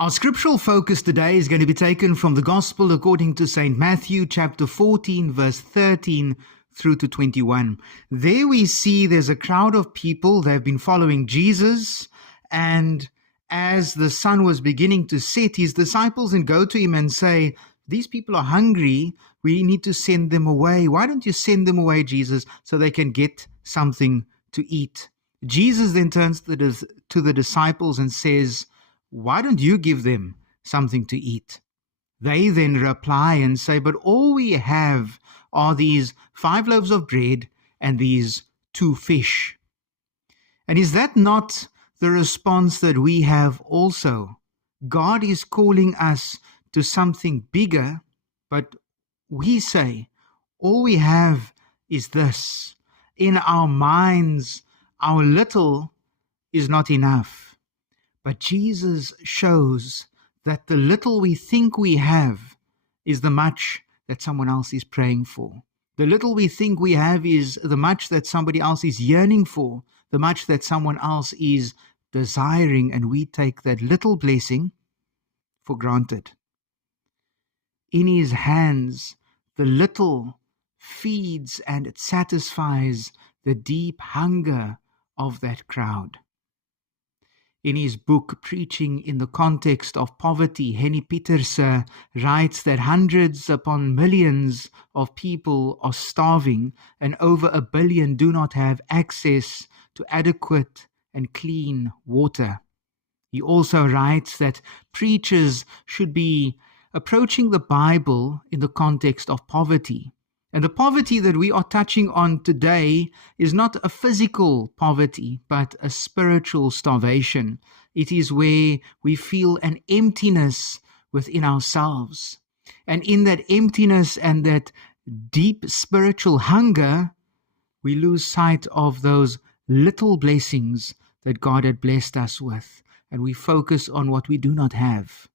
Our scriptural focus today is going to be taken from the Gospel according to St. Matthew chapter 14 verse 13 through to 21. There we see there's a crowd of people that have been following Jesus, and as the sun was beginning to set, his disciples then go to him and say, "These people are hungry, we need to send them away. Why don't you send them away, Jesus, so they can get something to eat?" Jesus then turns to the disciples and says, "Why don't you give them something to eat?" They then reply and say, "But all we have are these 5 loaves of bread and these 2 fish." And is that not the response that we have also? God is calling us to something bigger, but we say, all we have is this. In our minds, our little is not enough. But Jesus shows that the little we think we have is the much that someone else is praying for. The little we think we have is the much that somebody else is yearning for, the much that someone else is desiring, and we take that little blessing for granted. In his hands, the little feeds and it satisfies the deep hunger of that crowd. In his book, Preaching in the Context of Poverty, Henny Pieterse writes that hundreds upon millions of people are starving and over 1 billion do not have access to adequate and clean water. He also writes that preachers should be approaching the Bible in the context of poverty. And the poverty that we are touching on today is not a physical poverty, but a spiritual starvation. It is where we feel an emptiness within ourselves. And in that emptiness and that deep spiritual hunger, we lose sight of those little blessings that God had blessed us with. And we focus on what we do not have.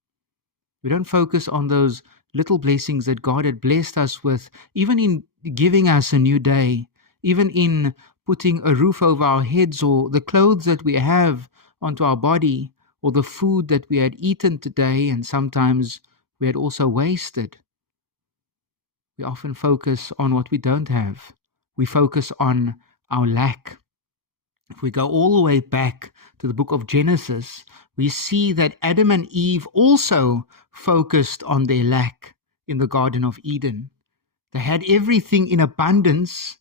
We don't focus on those little blessings that God had blessed us with, even in giving us a new day, even in putting a roof over our heads, or the clothes that we have onto our body, or the food that we had eaten today, and sometimes we had also wasted. We often focus on what we don't have. We focus on our lack. If we go all the way back to the book of Genesis, we see that Adam and Eve also focused on their lack in the Garden of Eden. They had everything in abundance.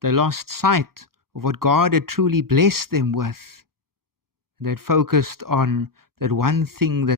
They lost sight of what God had truly blessed them with. They had focused on that one thing that